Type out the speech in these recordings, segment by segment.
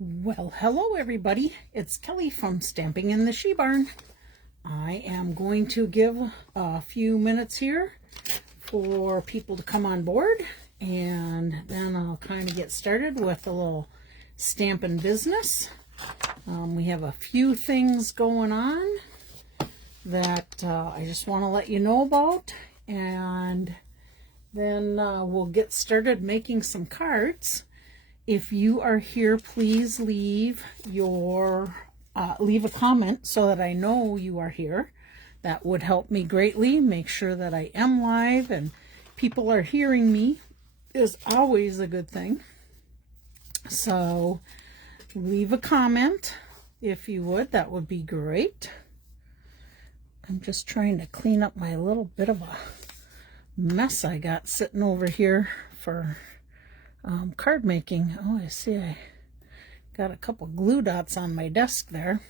Well, hello everybody. It's Kelly from Stamping in the She Barn. I am going to give a few minutes here for people to come on board, and then I'll kind of get started with a little stamping business. We have a few things going on that I just want to let you know about, and then we'll get started making some cards. If you are here, please leave a comment so that I know you are here. That would help me greatly. Make sure that I am live and people are hearing me is always a good thing. So leave a comment if you would. That would be great. I'm just trying to clean up my little bit of a mess I got sitting over here for card making. Oh, I see I got a couple glue dots on my desk there.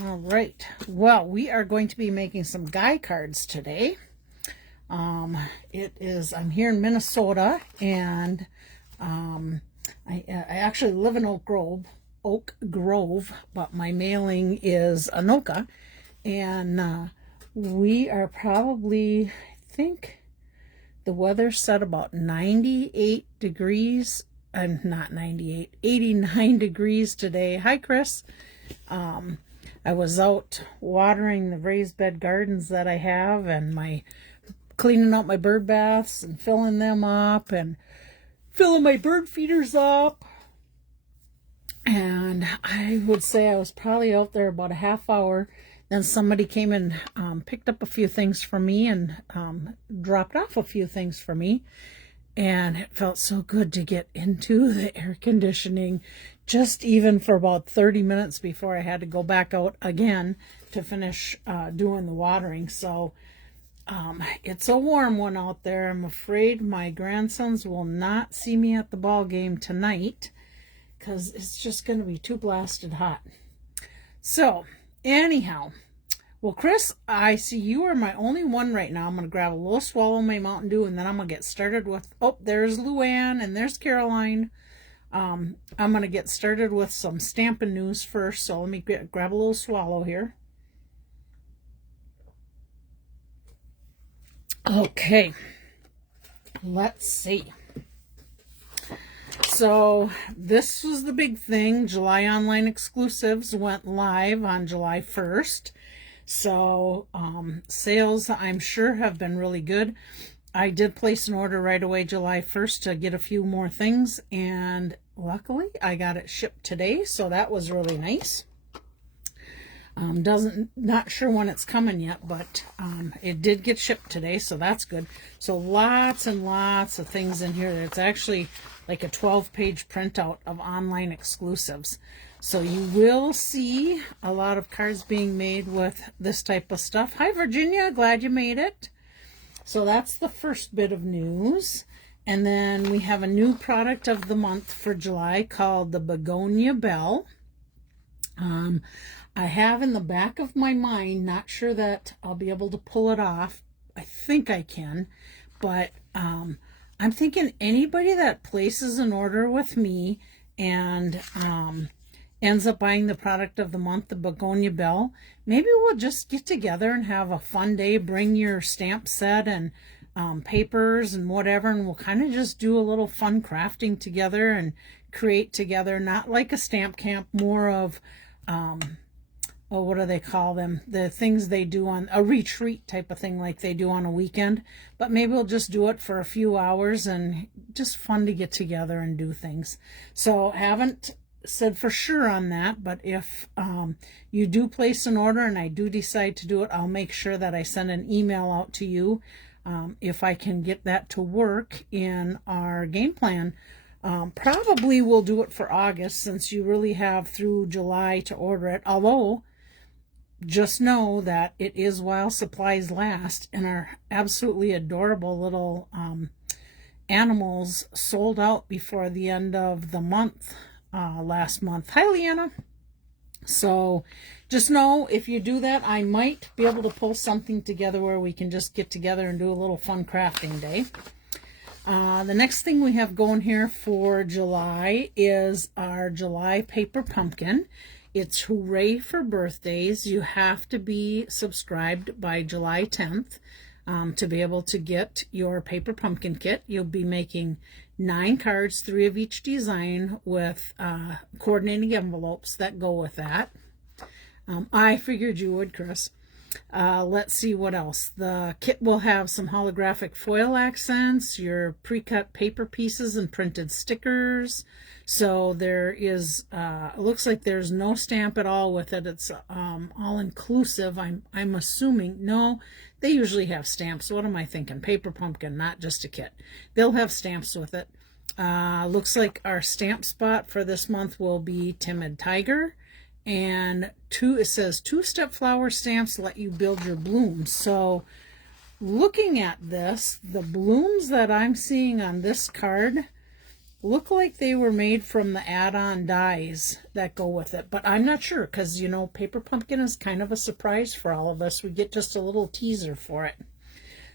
All right, well, we are going to be making some guy cards today. I'm here in Minnesota, and I actually live in Oak Grove, but my mailing is Anoka, and we are probably, I think the weather said about 98 degrees, and not 98, 89 degrees today. Hi, Chris. I was out watering the raised bed gardens that I have, and cleaning out my bird baths and filling them up and filling my bird feeders up. And I would say I was probably out there about a half hour. Then somebody came and picked up a few things for me and dropped off a few things for me. And it felt so good to get into the air conditioning just even for about 30 minutes before I had to go back out again to finish doing the watering. So it's a warm one out there. I'm afraid my grandsons will not see me at the ball game tonight because it's just going to be too blasted hot. So anyhow, well, Chris, I see you are my only one right now. I'm going to grab a little swallow of my Mountain Dew, and then I'm going to get started with, oh, there's Luann and there's Caroline. I'm going to get started with some Stampin' news first, so let me grab a little swallow here. Okay, let's see. So this was the big thing. July online exclusives went live on July 1st. So sales, I'm sure, have been really good. I did place an order right away July 1st to get a few more things, and luckily I got it shipped today, so that was really nice. Not sure when it's coming yet, but it did get shipped today, so that's good. So lots and lots of things in here. It's actually like a 12-page printout of online exclusives. So you will see a lot of cards being made with this type of stuff. Hi, Virginia. Glad you made it. So that's the first bit of news. And then we have a new product of the month for July called the Begonia Bell. I have in the back of my mind, not sure that I'll be able to pull it off. I think I can, but I'm thinking anybody that places an order with me and ends up buying the product of the month, the Begonia Bell, maybe we'll just get together and have a fun day. Bring your stamp set and papers and whatever, and we'll kind of just do a little fun crafting together and create together. Not like a stamp camp, more of what do they call them? The things they do on a retreat type of thing, like they do on a weekend. But maybe we'll just do it for a few hours, and just fun to get together and do things. So haven't said for sure on that, but if you do place an order and I do decide to do it, I'll make sure that I send an email out to you if I can get that to work in our game plan. Probably we'll do it for August, since you really have through July to order it, although just know that it is while supplies last, and our absolutely adorable little animals sold out before the end of the month last month. Hi, Leanna. So just know if you do that, I might be able to pull something together where we can just get together and do a little fun crafting day. The next thing we have going here for July is our July paper pumpkin. It's hooray for birthdays. You have to be subscribed by July 10th to be able to get your paper pumpkin kit. You'll be making 9 cards, 3 of each design, with coordinating envelopes that go with that. I figured you would, Chris. Let's see what else. The kit will have some holographic foil accents, your pre-cut paper pieces, and printed stickers. So there is, it looks like there's no stamp at all with it. It's all inclusive. I'm assuming. No, they usually have stamps. What am I thinking? Paper pumpkin, not just a kit. They'll have stamps with it. Looks like our stamp spot for this month will be Timid Tiger. And it says 2-step flower stamps let you build your blooms. So looking at this, the blooms that I'm seeing on this card look like they were made from the add-on dies that go with it. But I'm not sure because, you know, paper pumpkin is kind of a surprise for all of us. We get just a little teaser for it.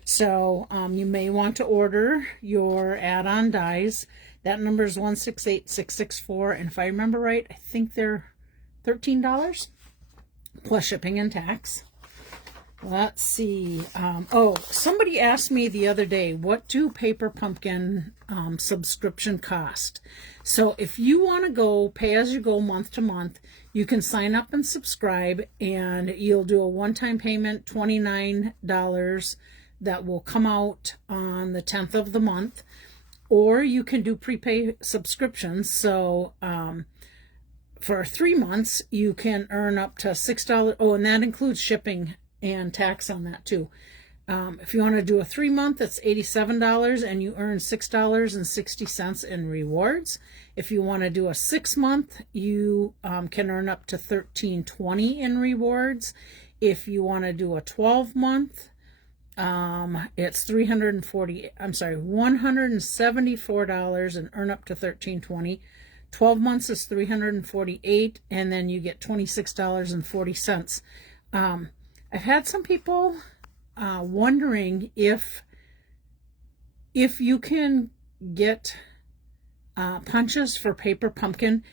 So you may want to order your add-on dies. That number is 168664. And if I remember right, I think they're $13 plus shipping and tax. Let's see. Oh, somebody asked me the other day, what do paper pumpkin subscription cost? So if you want to go pay as you go month to month, you can sign up and subscribe, and you'll do a one-time payment, $29, that will come out on the 10th of the month. Or you can do prepay subscriptions. So for 3 months, you can earn up to $6. Oh, and that includes shipping and tax on that too. If you want to do a 3-month, it's $87, and you earn $6.60 in rewards. If you want to do a 6-month, you can earn up to $13.20 in rewards. If you want to do a 12-month, it's $174 and earn up to $13.20. 12 months is $348, and then you get $26.40. I've had some people wondering if you can get punches for paper pumpkin.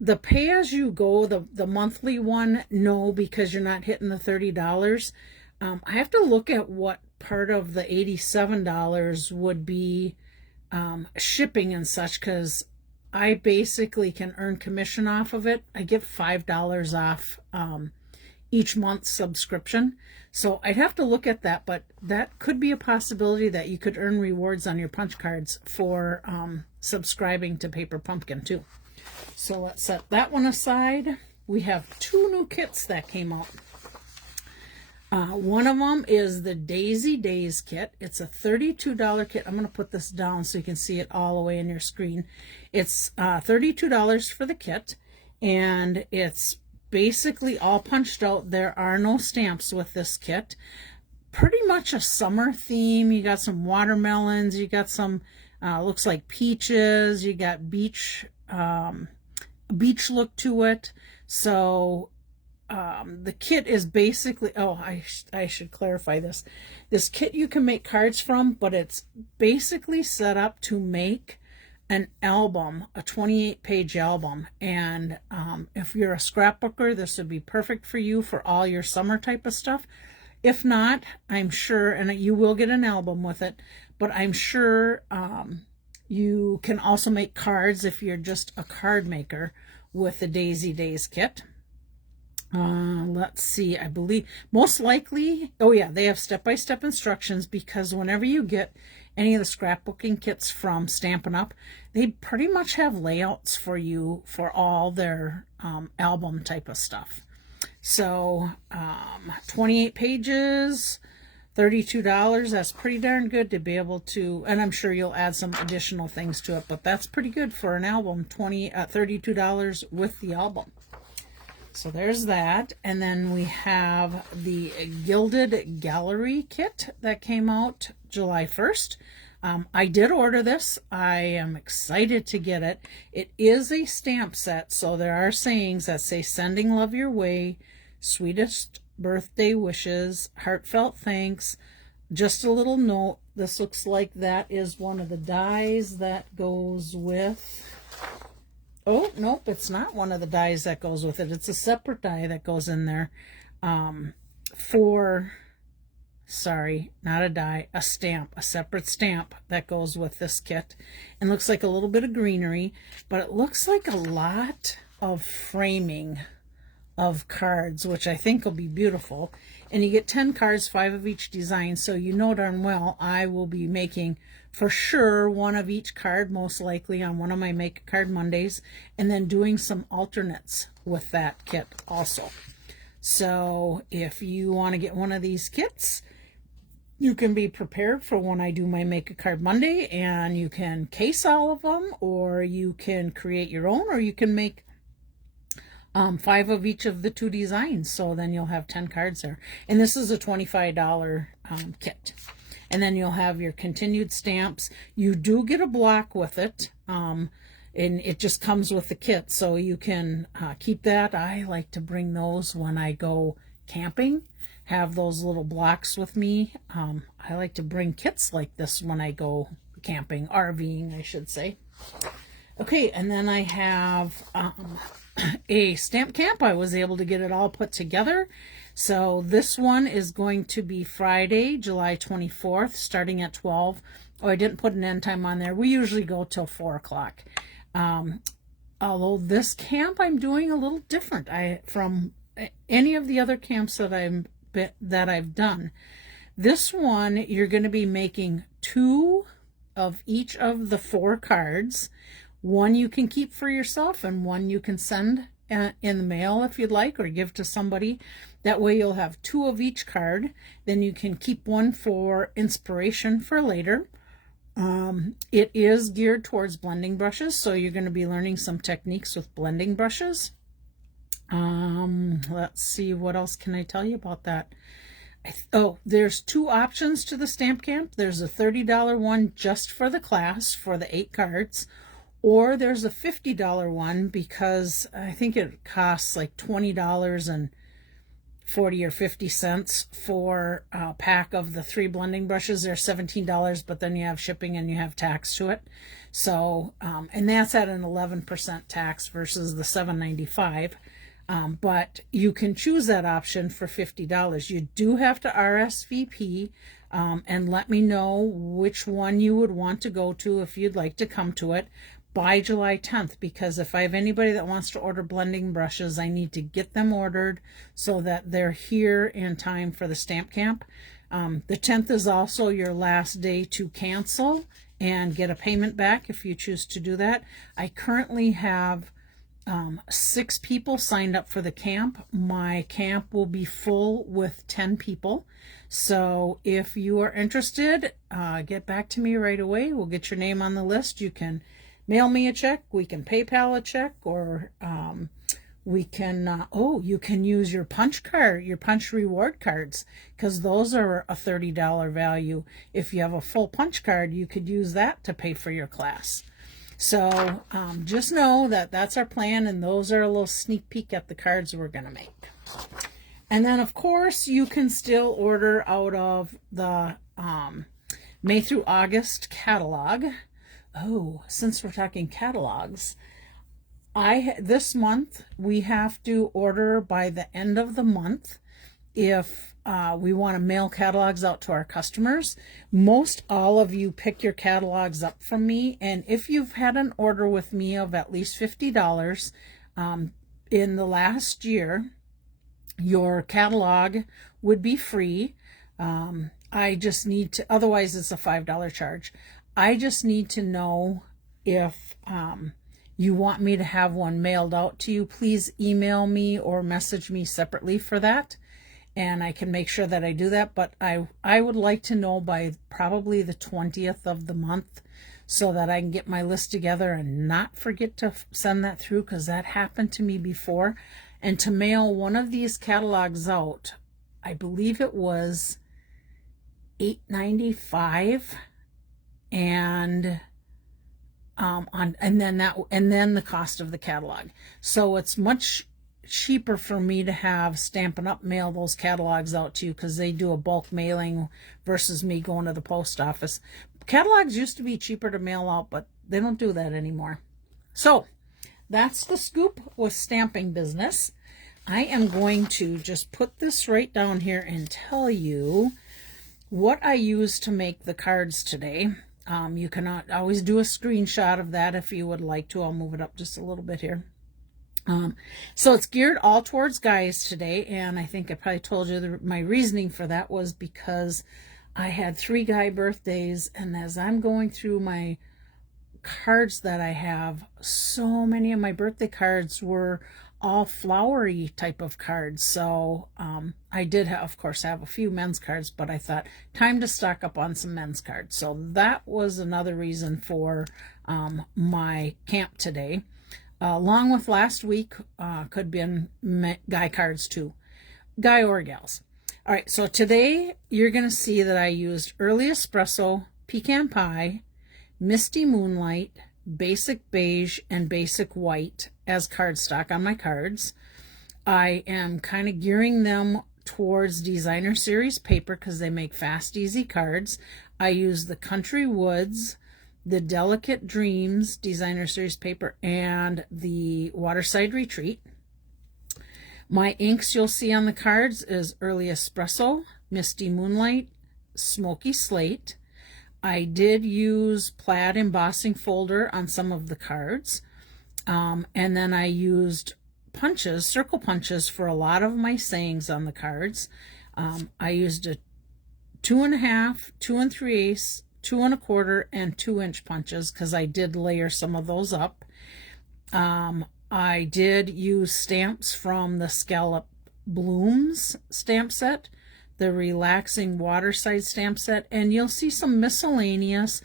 The pay-as-you-go, the monthly one, no, because you're not hitting the $30. I have to look at what part of the $87 would be shipping and such, because I basically can earn commission off of it. I get $5 off each month's subscription. So I'd have to look at that, but that could be a possibility that you could earn rewards on your punch cards for subscribing to Paper Pumpkin too. So let's set that one aside. We have 2 new kits that came out. One of them is the Daisy Days kit. It's a $32 kit. I'm going to put this down so you can see it all the way in your screen. It's $32 for the kit, and it's basically all punched out. There are no stamps with this kit. Pretty much a summer theme. You got some watermelons. You got some, looks like peaches. You got beach look to it. So the kit is basically, I should clarify this. This kit you can make cards from, but it's basically set up to make an album, a 28-page album. And if you're a scrapbooker, this would be perfect for you for all your summer type of stuff. If not, I'm sure, and you will get an album with it, but I'm sure you can also make cards if you're just a card maker with the Daisy Days kit. Let's see, I believe most likely, oh yeah, they have step-by-step instructions, because whenever you get any of the scrapbooking kits from Stampin' Up, they pretty much have layouts for you for all their album type of stuff. So 28 pages, $32, that's pretty darn good to be able to, and I'm sure you'll add some additional things to it, but that's pretty good for an album, $32 with the album. So there's that. And then we have the Gilded Gallery kit that came out July 1st. I did order this. I am excited to get it. It is a stamp set, so there are sayings that say sending love your way, sweetest birthday wishes, heartfelt thanks, just a little note, this looks like that is one of the dies that goes with, oh, nope, it's not one of the dies that goes with it. It's a separate die that goes in there sorry, not a die, a stamp, a separate stamp that goes with this kit. And looks like a little bit of greenery, but it looks like a lot of framing of cards, which I think will be beautiful. And you get 10 cards, 5 of each design, so you know darn well I will be making for sure one of each card, most likely on one of my Make a Card Mondays, and then doing some alternates with that kit also. So if you want to get one of these kits, you can be prepared for when I do my Make a Card Monday, and you can case all of them, or you can create your own, or you can make 5 of each of the 2 designs. So then you'll have 10 cards there. And this is a $25 kit. And then you'll have your continued stamps. You do get a block with it. And it just comes with the kit. So you can keep that. I like to bring those when I go camping. Have those little blocks with me. I like to bring kits like this when I go camping, RVing, I should say. Okay, and then I have a stamp camp. I was able to get it all put together. So this one is going to be Friday, July 24th, starting at 12. Oh, I didn't put an end time on there. We usually go till 4 o'clock. Although this camp I'm doing a little different from any of the other camps that I've done. This one, you're going to be making 2 of each of the 4 cards. One you can keep for yourself, and one you can send in the mail if you'd like, or give to somebody. That way you'll have 2 of each card. Then you can keep one for inspiration for later. It is geared towards blending brushes, so you're going to be learning some techniques with blending brushes. Let's see, what else can I tell you about that? There's 2 options to the stamp camp. There's a $30 one just for the class for the 8 cards, or there's a $50 one because I think it costs like $20.40 or 50 cents for a pack of the 3 blending brushes. They're $17, but then you have shipping and you have tax to it. So, and that's at an 11% tax versus the $7.95. But you can choose that option for $50. You do have to RSVP and let me know which one you would want to go to if you'd like to come to it by July 10th, because if I have anybody that wants to order blending brushes, I need to get them ordered so that they're here in time for the stamp camp. The 10th is also your last day to cancel and get a payment back if you choose to do that. I currently have 6 people signed up for the camp. My camp will be full with 10 people. So if you are interested, get back to me right away. We'll get your name on the list. You can mail me a check. We can PayPal a check, or we can, you can use your punch card, your punch reward cards, because those are a $30 value. If you have a full punch card, you could use that to pay for your class. So just know that that's our plan, and those are a little sneak peek at the cards we're going to make. And then, of course, you can still order out of the May through August catalog. Oh, since we're talking catalogs, this month we have to order by the end of the month if we want to mail catalogs out to our customers. Most all of you pick your catalogs up from me, and if you've had an order with me of at least $50 in the last year, your catalog would be free. I just need to, otherwise it's a $5 charge. I just need to know if you want me to have one mailed out to you. Please email me or message me separately for that, and I can make sure that I do that. But I would like to know by probably the 20th of the month so that I can get my list together and not forget to send that through, because that happened to me before. And to mail one of these catalogs out, I believe it was $8.95, and then the cost of the catalog. So it's much cheaper for me to have Stampin' Up mail those catalogs out to you, because they do a bulk mailing versus me going to the post office. Catalogs used to be cheaper to mail out, but they don't do that anymore. So that's the scoop with stamping business. I am going to just put this right down here and tell you what I used to make the cards today. You can always do a screenshot of that if you would like to. I'll move it up just a little bit here. So it's geared all towards guys today, and I think I probably told you my reasoning for that was because I had 3 guy birthdays, and as I'm going through my cards that I have, so many of my birthday cards were all flowery type of cards. So I did have, of course, have a few men's cards, but I thought time to stock up on some men's cards. So that was another reason for my camp today. Along with last week, could be guy cards too, guy or gals. All right, so today you're going to see that I used Early Espresso, Pecan Pie, Misty Moonlight, Basic Beige, and Basic White as cardstock on my cards. I am kind of gearing them towards designer series paper because they make fast, easy cards. I use the Country Woods, the Delicate Dreams designer series paper, and the Waterside Retreat. My inks you'll see on the cards is Early Espresso, Misty Moonlight, Smokey Slate. I did use Plaid embossing folder on some of the cards. And then I used punches, circle punches, for a lot of my sayings on the cards. I used a 2.5, 2 3/8, 2 1/4, and 2-inch punches because I did layer some of those up. I did use stamps from the Scallop Blooms stamp set, the Relaxing Waterside stamp set, and you'll see some miscellaneous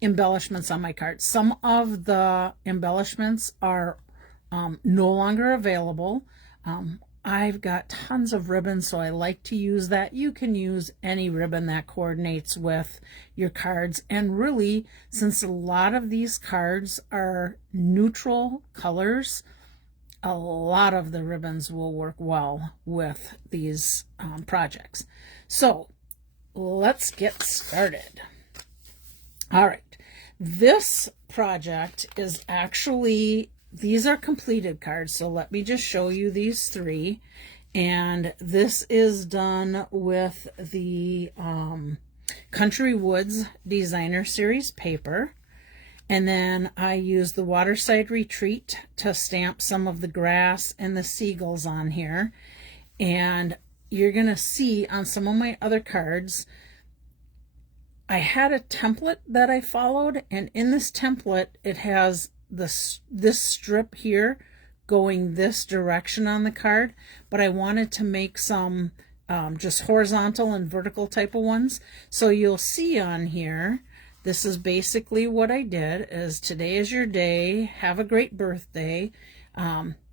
embellishments on my cards. Some of the embellishments are no longer available. I've got tons of ribbon, so I like to use that. You can use any ribbon that coordinates with your cards. And really, since a lot of these cards are neutral colors, a lot of the ribbons will work well with these projects. So let's get started. All right, this project is actually, these are completed cards, so let me just show you these 3. And this is done with the Country Woods Designer Series paper. And then I used the Waterside Retreat to stamp some of the grass and the seagulls on here. And you're going to see on some of my other cards, I had a template that I followed, and in this template it has this strip here going this direction on the card, but I wanted to make some just horizontal and vertical type of ones. So you'll see on here, this is basically what I did, is today is your day, have a great birthday.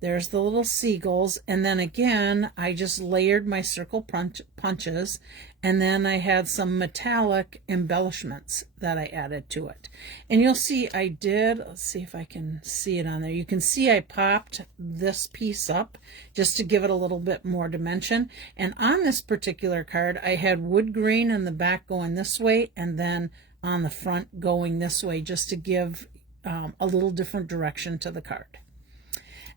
There's the little seagulls, and then again I just layered my circle punches, and then I had some metallic embellishments that I added to it. And you'll see I did, let's see if I can see it on there. You can see I popped this piece up just to give it a little bit more dimension. And on this particular card, I had wood grain in the back going this way, and then on the front going this way, just to give a little different direction to the card.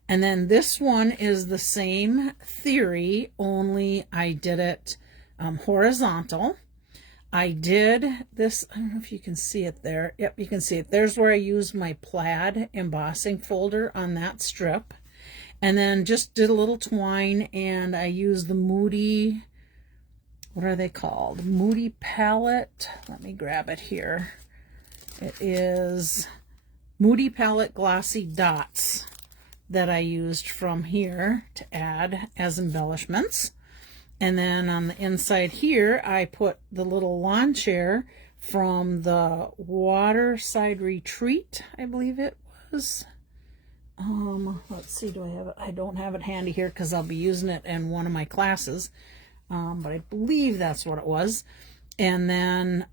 And then this one is the same theory, only I did it horizontal. I did this, I don't know if you can see it there. Yep, you can see it. There's where I used my Plaid embossing folder on that strip. And then just did a little twine, and I used the Moody, what are they called? Moody palette. Let me grab it here. It is Moody palette glossy dots that I used from here to add as embellishments. And then on the inside here, I put the little lawn chair from the Waterside Retreat, I believe it was. Let's see, do I have it? I don't have it handy here because I'll be using it in one of my classes. But I believe that's what it was. And then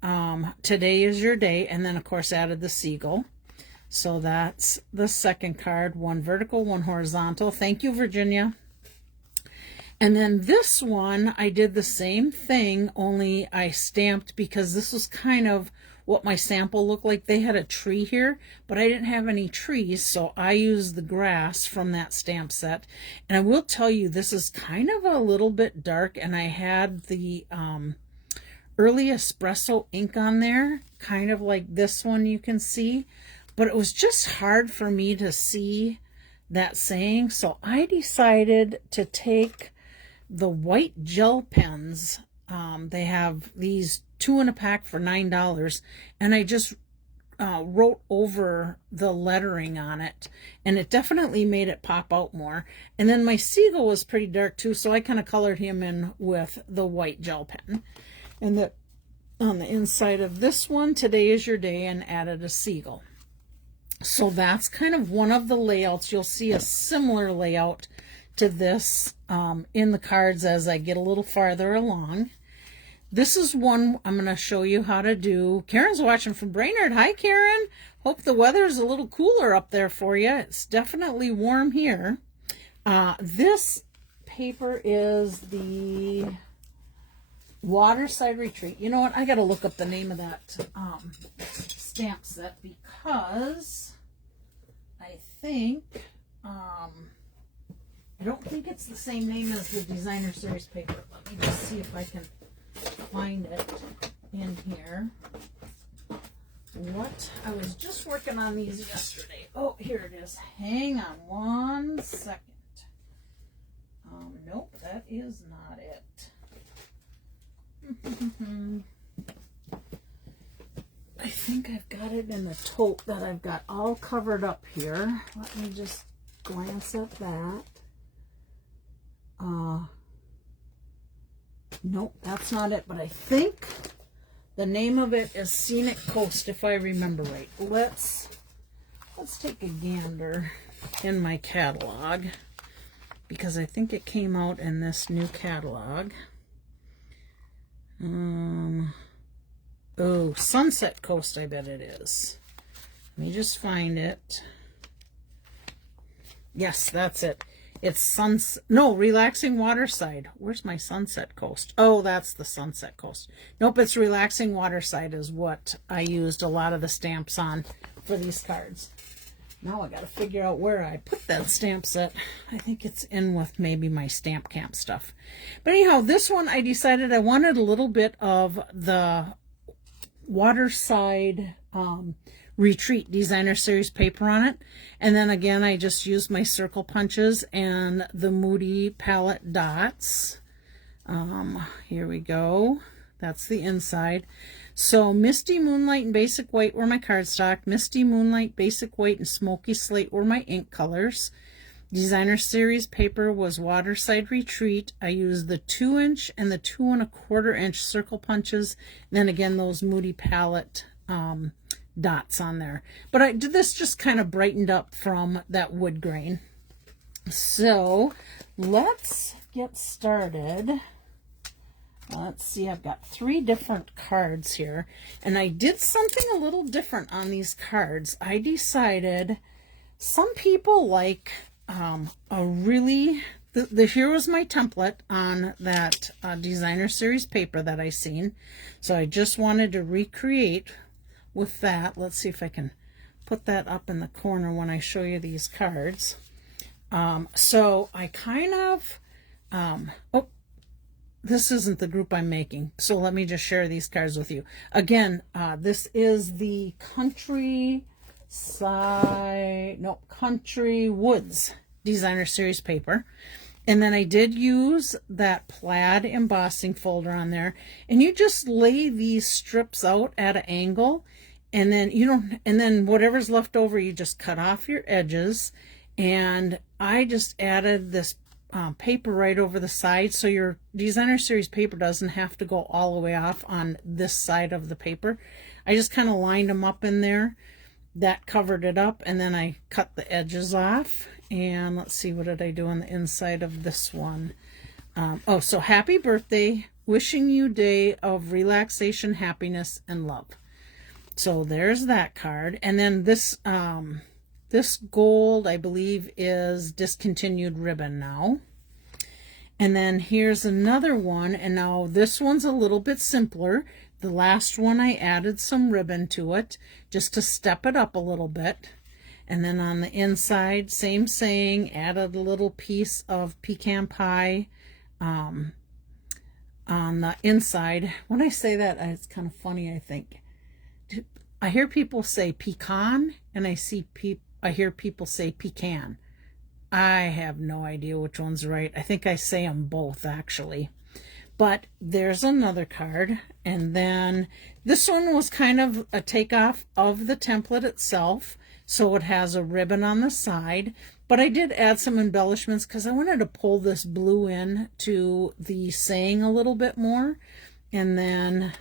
today is your day, and then of course added the seagull. So that's the second card, one vertical, one horizontal. Thank you, Virginia. And then this one, I did the same thing, only I stamped because this was kind of what my sample looked like. They had a tree here, but I didn't have any trees, so I used the grass from that stamp set. And I will tell you, this is kind of a little bit dark, and I had the early espresso ink on there, kind of like this one you can see, but it was just hard for me to see that saying, so I decided to take the white gel pens. They have these 2 in a pack for $9, and I just wrote over the lettering on it, and it definitely made it pop out more. And then my seagull was pretty dark too, so I kind of colored him in with the white gel pen. And on the inside of this one, today is your day, and added a seagull. So that's kind of one of the layouts. You'll see a similar layout to this in the cards as I get a little farther along. This is one I'm going to show you how to do. Karen's watching from Brainerd. Hi, Karen. Hope the weather's a little cooler up there for you. It's definitely warm here. This paper is the Waterside Retreat. You know what? I got to look up the name of that stamp set because I think I don't think it's the same name as the Designer Series paper. Let me just see if I can find it in here. What? I was just working on these yesterday. Oh, here it is. Hang on one second. Nope, that is not it. I think I've got it in the tote that I've got all covered up here. Let me just glance at that. Nope, that's not it, but I think the name of it is Scenic Coast, if I remember right. Let's take a gander in my catalog, because I think it came out in this new catalog. Oh, Sunset Coast, I bet it is. Let me just find it. Yes, that's it. It's Relaxing Waterside. Where's my Sunset Coast? Oh, that's the Sunset Coast. Nope, it's Relaxing Waterside is what I used a lot of the stamps on for these cards. Now I got to figure out where I put that stamp set. I think it's in with maybe my Stamp Camp stuff. But anyhow, this one I decided I wanted a little bit of the Waterside Retreat Designer Series paper on it. And then again, I just used my circle punches and the Moody palette dots. Here we go. That's the inside. So Misty, Moonlight, and Basic White were my cardstock. Misty, Moonlight, Basic White, and Smokey Slate were my ink colors. Designer Series paper was Waterside Retreat. I used the 2-inch and the 2 1/4 inch circle punches. And then again, those Moody palette dots on there. But I did this just kind of brightened up from that wood grain. So let's get started. Let's see, I've got 3 different cards here, and I did something a little different on these cards. I decided some people like here was my template on that Designer Series paper that I seen. So I just wanted to recreate with that. Let's see if I can put that up in the corner when I show you these cards. So I kind of, oh, this isn't the group I'm making, so let me just share these cards with you. Again, this is the Country Woods Designer Series paper. And then I did use that Plaid embossing folder on there. And you just lay these strips out at an angle, and then whatever's left over, you just cut off your edges. And I just added this paper right over the side, so your Designer Series paper doesn't have to go all the way off on this side of the paper. I just kind of lined them up in there. That covered it up, and then I cut the edges off. And let's see, what did I do on the inside of this one? Oh, so happy birthday, wishing you day of relaxation, happiness, and love. So there's that card. And then this this gold, I believe, is discontinued ribbon now. And then here's another one, and now this one's a little bit simpler. The last one I added some ribbon to it just to step it up a little bit. And then on the inside, same saying, added a little piece of pecan pie on the inside. When I say that, it's kind of funny, I think. I hear people say pecan, and I hear people say pecan. I have no idea which one's right. I think I say them both, actually. But there's another card, and then this one was kind of a takeoff of the template itself, so it has a ribbon on the side, but I did add some embellishments because I wanted to pull this blue in to the saying a little bit more. And then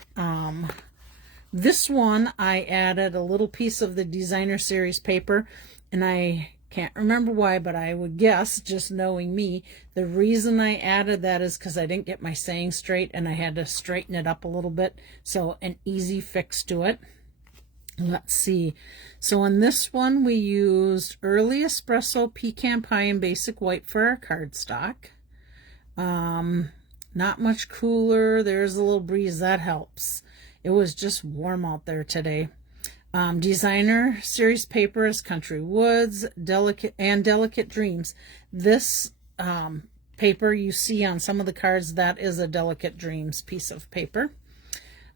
this one I added a little piece of the designer series paper, and I can't remember why, but I would guess, just knowing me, the reason I added that is because I didn't get my saying straight and I had to straighten it up a little bit. So an easy fix to it. Let's see. So on this one, we used Early Espresso, Pecan Pie, and Basic White for our cardstock. Not much cooler. There's a little breeze. That helps. It was just warm out there today. Designer series paper is Country Woods, Delicate Dreams. This paper you see on some of the cards, that is a Delicate Dreams piece of paper.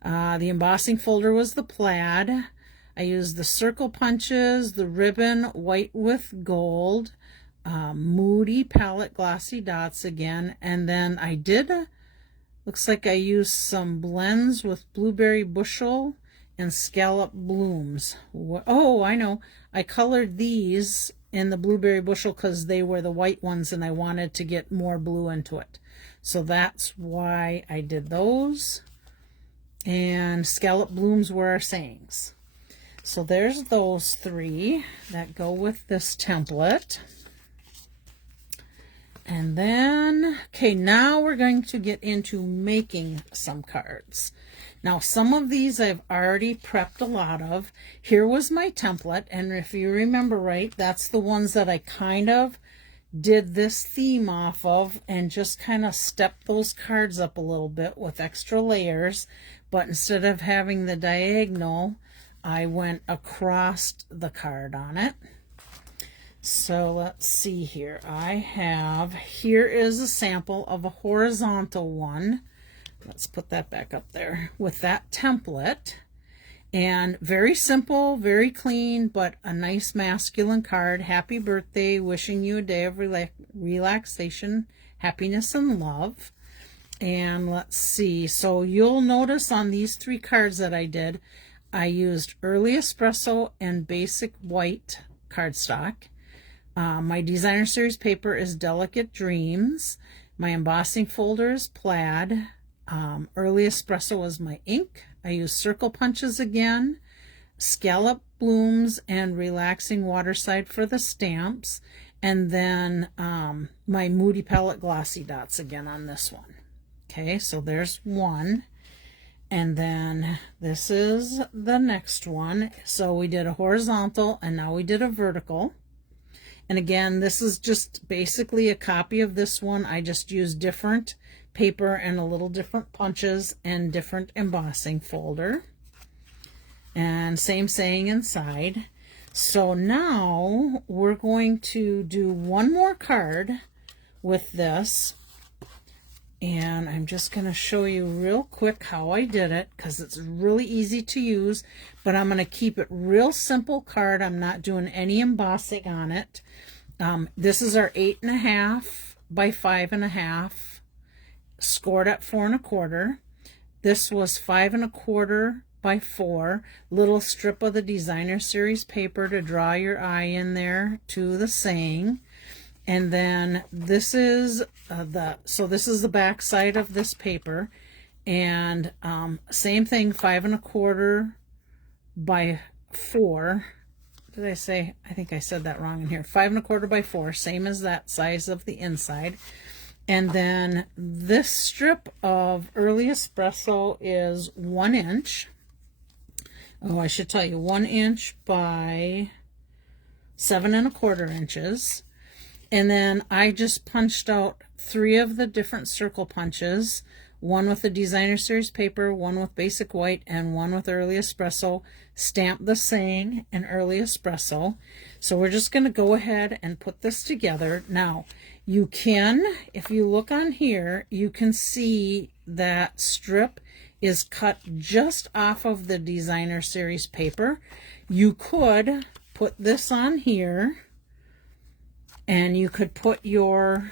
The embossing folder was the Plaid. I used the circle punches, the ribbon, white with gold, Moody palette glossy dots again, and then I did, looks like I used some blends with Blueberry Bushel and Scallop Blooms. Oh, I know. I colored these in the Blueberry Bushel because they were the white ones and I wanted to get more blue into it. So that's why I did those. And Scallop Blooms were our sayings. So there's those three that go with this template. And then, okay, now we're going to get into making some cards. Now, some of these I've already prepped a lot of. Here was my template, and if you remember right, that's the ones that I kind of did this theme off of and just kind of stepped those cards up a little bit with extra layers. But instead of having the diagonal, I went across the card on it. So let's see here. Here is a sample of a horizontal one. Let's put that back up there with that template. And very simple, very clean, but a nice masculine card. Happy birthday, wishing you a day of relaxation, happiness, and love. And let's see. So you'll notice on these three cards that I did, I used Early Espresso and Basic White cardstock. My designer series paper is Delicate Dreams. My embossing folder is Plaid. Early Espresso was my ink. I used circle punches again, Scallop Blooms, and Relaxing Waterside for the stamps. And then my Moody palette glossy dots again on this one. Okay, so there's one. And then this is the next one. So we did a horizontal and now we did a vertical. And again, this is just basically a copy of this one. I just used different paper and a little different punches and different embossing folder. And same saying inside. So now we're going to do one more card with this. And I'm just going to show you real quick how I did it because it's really easy to use, but I'm going to keep it real simple card. I'm not doing any embossing on it. This is our 8.5 by 5.5, scored at 4 1/4. This was 5 1/4 by 4, little strip of the designer series paper to draw your eye in there to the saying. And then this is this is the back side of this paper, and same thing, 5 1/4 by 4. Did I say? I think I said that wrong in here. 5 1/4 by 4, same as that size of the inside. And then this strip of Early Espresso is 1 inch. Oh, I should tell you, 1 inch by 7 1/4 inches. And then I just punched out 3 of the different circle punches, one with the designer series paper, one with basic white, and one with early espresso, stamped the saying in early espresso. So we're just going to go ahead and put this together. Now, you can, if you look on here, you can see that strip is cut just off of the designer series paper. You could put this on here, and you could put your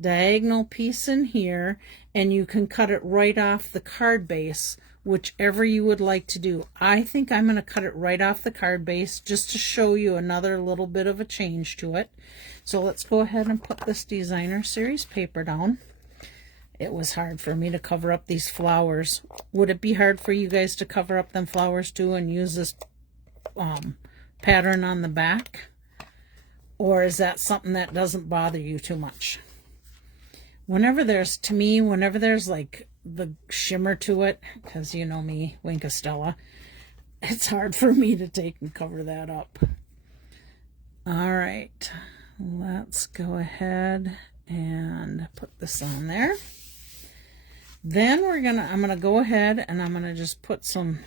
diagonal piece in here, and you can cut it right off the card base, whichever you would like to do. I think I'm going to cut it right off the card base just to show you another little bit of a change to it. So let's go ahead and put this designer series paper down. It was hard for me to cover up these flowers. Would it be hard for you guys to cover up them flowers too and use this pattern on the back? Or is that something that doesn't bother you too much? Whenever there's, to me, whenever there's like the shimmer to it, because you know me, Winkastella, it's hard for me to take and cover that up. All right, let's go ahead and put this on there. Then I'm gonna go ahead and I'm gonna just put some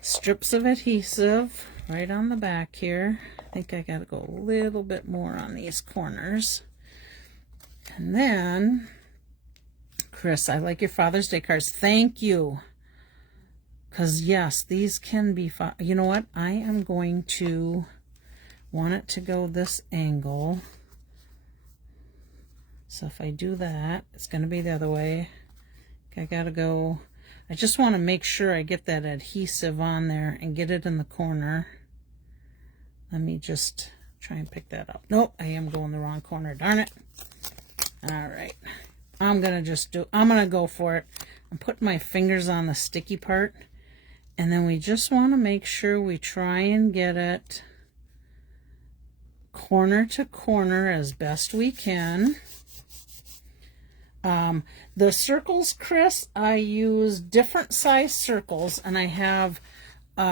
strips of adhesive right on the back here. I think I gotta go a little bit more on these corners. And then, Chris, I like your Father's Day cards. Thank you. Because, yes, these can be... You know what? I am going to want it to go this angle. So if I do that, it's going to be the other way. I got to go... I just want to make sure I get that adhesive on there and get it in the corner. Let me just try and pick that up. Nope, I am going the wrong corner. Darn it. All right, I'm going to go for it. I'm putting my fingers on the sticky part, and then we just want to make sure we try and get it corner to corner as best we can. The circles, Chris, I use different size circles, and I have 2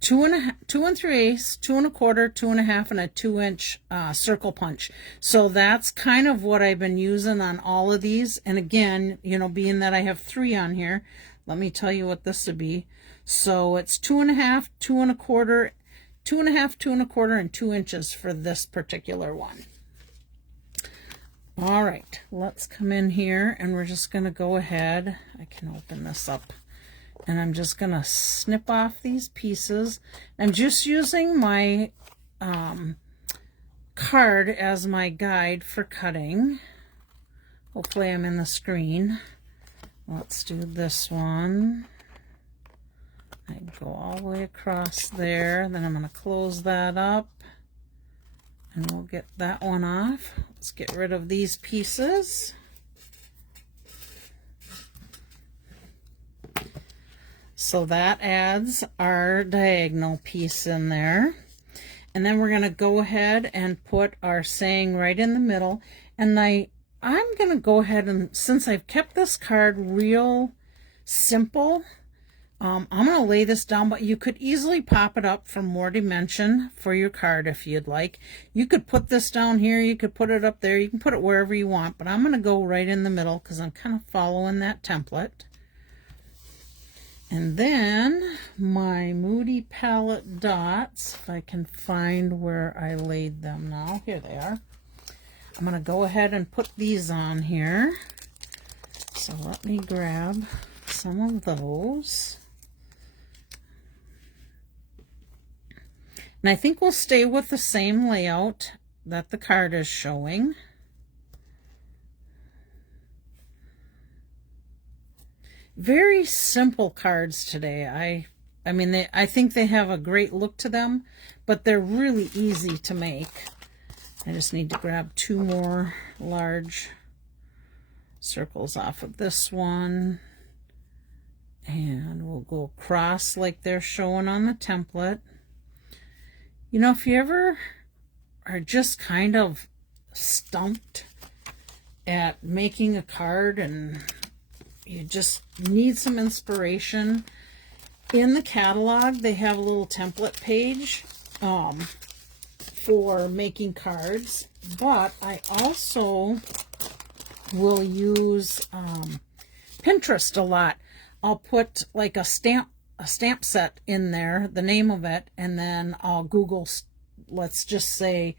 3/8, 2 1/4, 2 1/2, and a 2-inch circle punch. So that's kind of what I've been using on all of these. And again, you know, being that I have 3 on here, let me tell you what this would be. So it's 2 1/2, 2 1/4, 2 1/2, 2 1/4, and 2 inches for this particular one. All right, let's come in here, and we're just going to go ahead. I can open this up. And I'm just going to snip off these pieces. I'm just using my card as my guide for cutting. Hopefully I'm in the screen. Let's do this one. I go all the way across there. Then I'm going to close that up. And we'll get that one off. Let's get rid of these pieces. So that adds our diagonal piece in there. And then we're going to go ahead and put our saying right in the middle. And I'm going to go ahead and, since I've kept this card real simple, I'm going to lay this down, but you could easily pop it up for more dimension for your card if you'd like. You could put this down here, you could put it up there, you can put it wherever you want, but I'm going to go right in the middle because I'm kind of following that template. And then my Moody palette dots, if I can find where I laid them now. Here they are. I'm going to go ahead and put these on here. So let me grab some of those. And I think we'll stay with the same layout that the card is showing. Very simple cards today. I mean, I think they have a great look to them, but they're really easy to make. I just need to grab 2 more large circles off of this one. And we'll go across like they're showing on the template. You know, if you ever are just kind of stumped at making a card and you just need some inspiration, in the catalog they have a little template page for making cards, but I also will use Pinterest a lot. I'll put like a stamp set in there, the name of it, and then I'll Google, let's just say,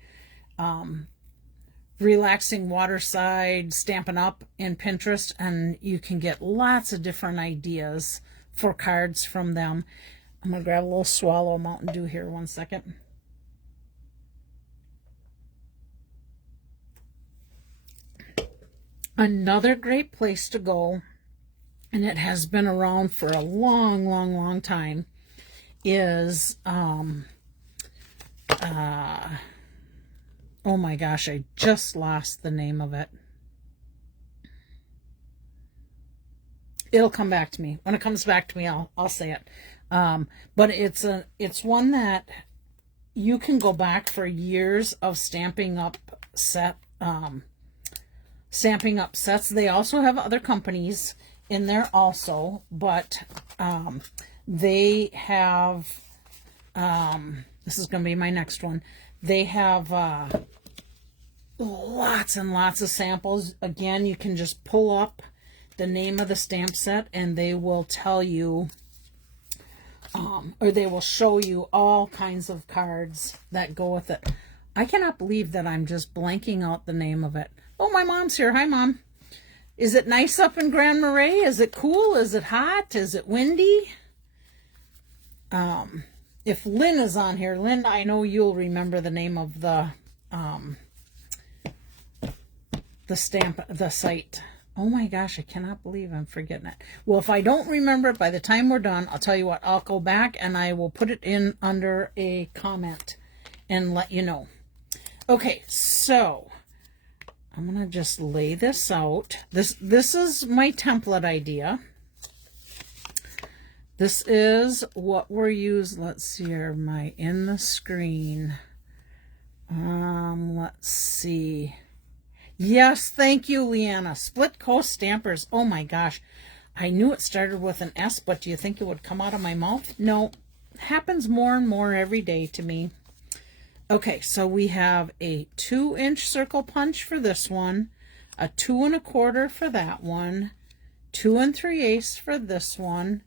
relaxing Waterside, Stampin' Up in Pinterest, and you can get lots of different ideas for cards from them. I'm going to grab a little swallow of Mountain Dew here, 1 second. Another great place to go, and it has been around for a long, long, long time, is, oh my gosh, I just lost the name of it. It'll come back to me. When it comes back to me, I'll say it. But it's one that you can go back for years of Stampin' Up sets. They also have other companies in there also, but they have, this is going to be my next one. They have lots and lots of samples. Again, you can just pull up the name of the stamp set and they will tell you, or they will show you all kinds of cards that go with it. I cannot believe that I'm just blanking out the name of it. Oh, my mom's here. Hi, Mom. Is it nice up in Grand Marais? Is it cool? Is it hot? Is it windy? If Lynn is on here, Lynn, I know you'll remember the name of the site. Oh my gosh, I cannot believe I'm forgetting it. Well, if I don't remember it by the time we're done, I'll tell you what, I'll go back and I will put it in under a comment and let you know. Okay, so I'm going to just lay this out. This is my template idea. This is what we're using. Let's see here, am I in the screen? Let's see. Yes, thank you, Leanna. Split Coast Stampers. Oh my gosh. I knew it started with an S, but do you think it would come out of my mouth? No. It happens more and more every day to me. Okay, so we have a 2-inch circle punch for this one, a 2 1/4 for that one, 2 3/8 for this one.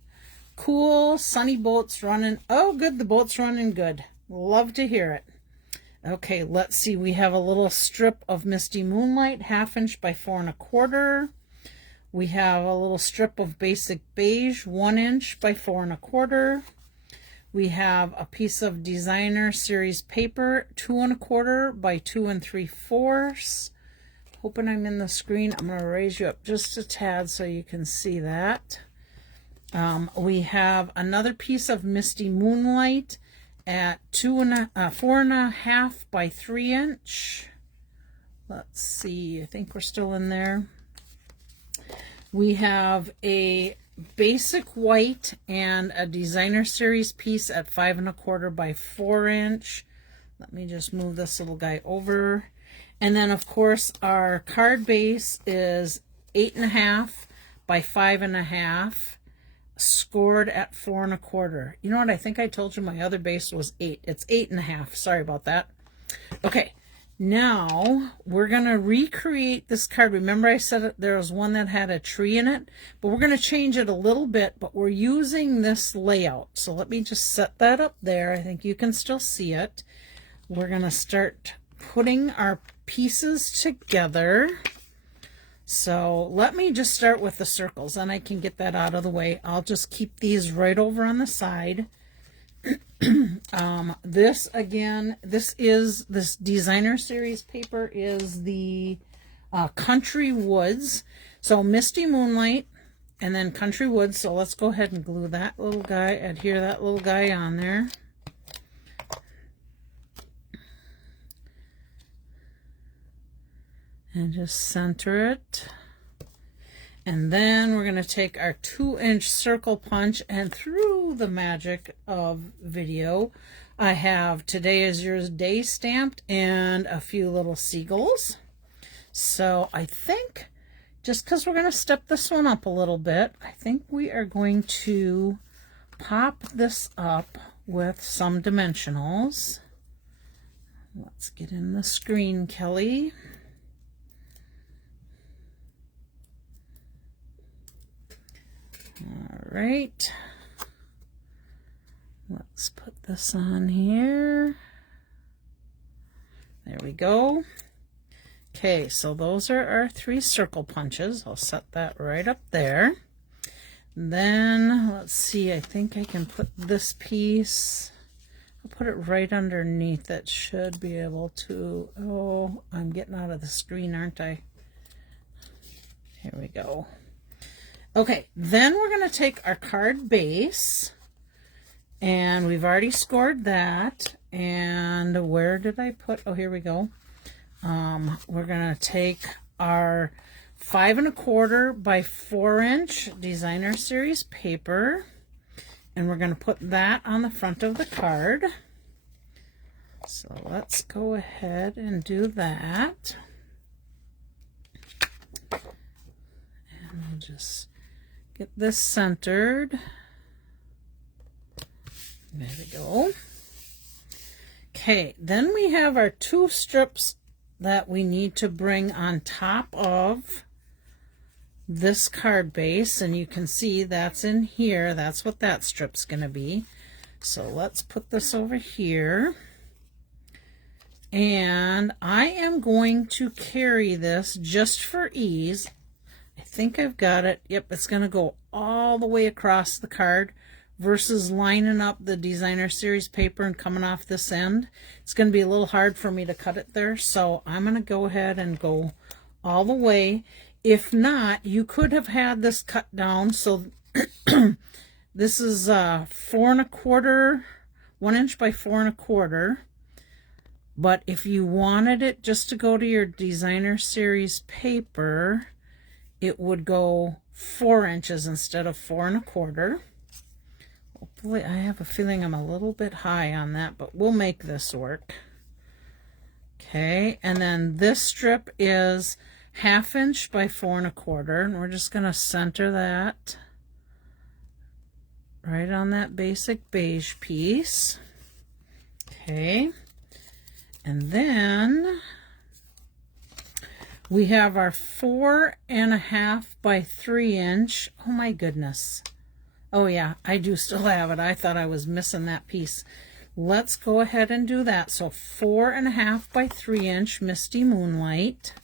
Cool, sunny boats running. Oh, good, the boat's running good. Love to hear it. Okay, let's see. We have a little strip of Misty Moonlight, 1/2 inch by 4 1/4. We have a little strip of basic beige, 1 inch by 4 1/4. We have a piece of designer series paper, 2 1/4 by 2 3/4. Hoping I'm in the screen. I'm going to raise you up just a tad so you can see that. We have another piece of Misty Moonlight at 4 1/2 by 3 inch. Let's see, I think we're still in there. We have a basic white and a designer series piece at 5 1/4 by 4 inch. Let me just move this little guy over. And then of course our card base is 8 1/2 by 5 1/2. Scored at 4 1/4. You know what? I think I told you my other base was 8. It's 8 1/2. Sorry about that. Okay, now we're going to recreate this card. Remember I said there was one that had a tree in it, but we're going to change it a little bit, but we're using this layout. So let me just set that up there. I think you can still see it. We're going to start putting our pieces together. So let me just start with the circles and I can get that out of the way. I'll just keep these right over on the side. This again, this designer series paper is the Country Woods. So Misty Moonlight and then Country Woods. So let's go ahead and glue that little guy, adhere that little guy on there. And just center it. And then we're going to take our 2-inch circle punch, and through the magic of video, I have Today Is Yours Day stamped and a few little seagulls. So I think, just because we're going to step this one up a little bit, I think we are going to pop this up with some dimensionals. Let's get in the screen, Kelly. All right. Let's put this on here. There we go. Okay, so those are our 3 circle punches. I'll set that right up there. Then, let's see, I think I can put this piece, I'll put it right underneath. That should be able to, oh, I'm getting out of the screen, aren't I? Here we go. Okay, then we're going to take our card base, and we've already scored that. And where did I put, oh, here we go. We're going to take our 5 1/4 by 4 inch designer series paper, and we're going to put that on the front of the card. So let's go ahead and do that. And I'll just get this centered. There we go. Okay, then we have our 2 strips that we need to bring on top of this card base, and you can see that's in here. That's what that strip's going to be. So let's put this over here. And I am going to carry this just for ease. I think I've got it. Yep, it's going to go all the way across the card versus lining up the designer series paper and coming off this end. It's going to be a little hard for me to cut it there, so I'm going to go ahead and go all the way. If not, you could have had this cut down. So this is 4 1/4, 1 inch by 4 1/4. But if you wanted it just to go to your designer series paper, it would go 4 inches instead of 4 1/4. Hopefully, I have a feeling I'm a little bit high on that, but we'll make this work. Okay, and then this strip is 1/2 inch by 4 1/4, and we're just going to center that right on that basic beige piece. Okay, and then we have our 4 1/2 by 3 inch. Oh my goodness. Oh yeah, I do still have it. I thought I was missing that piece. Let's go ahead and do that. So 4 1/2 by 3 inch Misty Moonlight.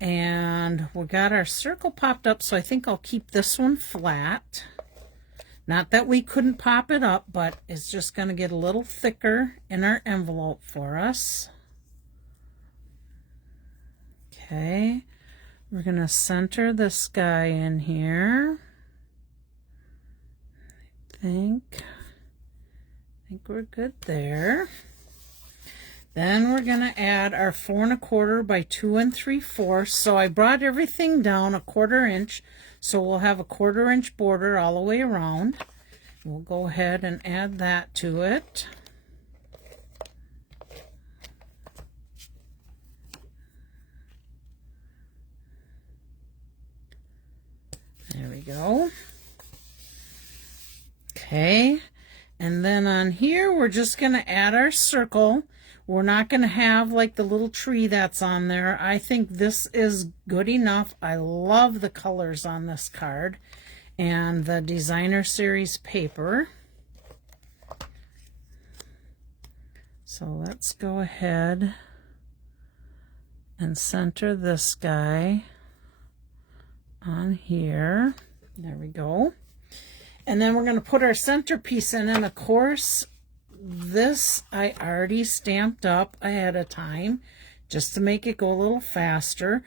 And we got our circle popped up, so I think I'll keep this one flat. Not that we couldn't pop it up, but it's just going to get a little thicker in our envelope for us. Okay, we're going to center this guy in here. I think we're good there. Then we're going to add our 4 1/4 by 2 3/4. So I brought everything down 1/4 inch, so we'll have a 1/4 inch border all the way around. We'll go ahead and add that to it. There we go. Okay, and then on here we're just going to add our circle. We're not going to have like the little tree that's on there. I think this is good enough. I love the colors on this card and the designer series paper. So let's go ahead and center this guy on here. There we go. And then we're going to put our centerpiece in, and of course this I already stamped up ahead of time just to make it go a little faster.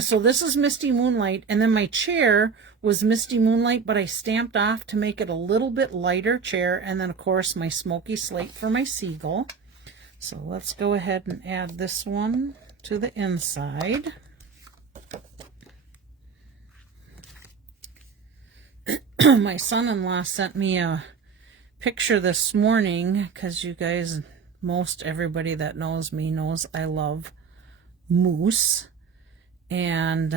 So this is Misty Moonlight, and then my chair was Misty Moonlight, but I stamped off to make it a little bit lighter chair, and then of course my Smoky Slate for my seagull. So let's go ahead and add this one to the inside. My son-in-law sent me a picture this morning because you guys, most everybody that knows me knows I love moose. And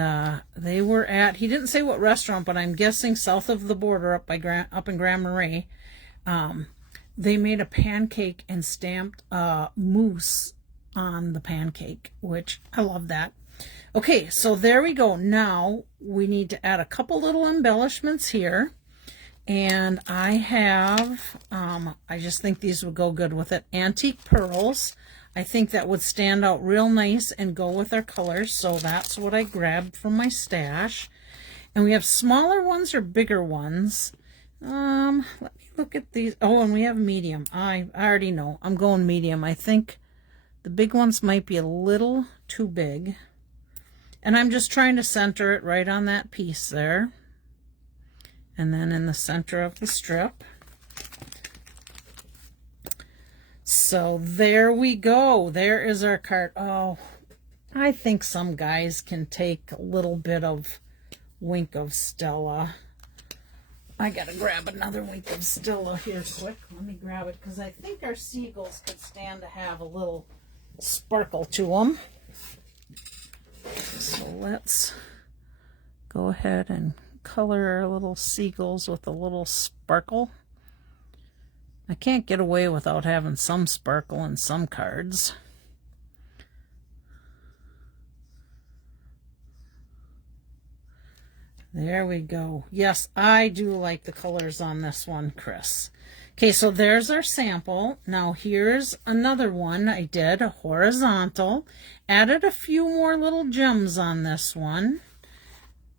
they were at, he didn't say what restaurant, but I'm guessing south of the border up by in Grand Marais. they made a pancake and stamped mousse on the pancake, which I love that. Okay, so there we go. Now we need to add a couple little embellishments here. And I have, I just think these would go good with it, antique pearls. I think that would stand out real nice and go with our colors. So that's what I grabbed from my stash. And we have smaller ones or bigger ones. Let me look at these. Oh, and we have medium. I already know. I'm going medium. I think the big ones might be a little too big. And I'm just trying to center it right on that piece there. And then in the center of the strip. So there we go. There is our card. Oh, I think some guys can take a little bit of Wink of Stella. I gotta grab another Wink of Stella here quick. Let me grab it because I think our seagulls could stand to have a little sparkle to them. So let's go ahead and color our little seagulls with a little sparkle. I can't get away without having some sparkle in some cards. There we go. Yes, I do like the colors on this one, Chris. Okay, so there's our sample. Now here's another one I did, a horizontal. Added a few more little gems on this one.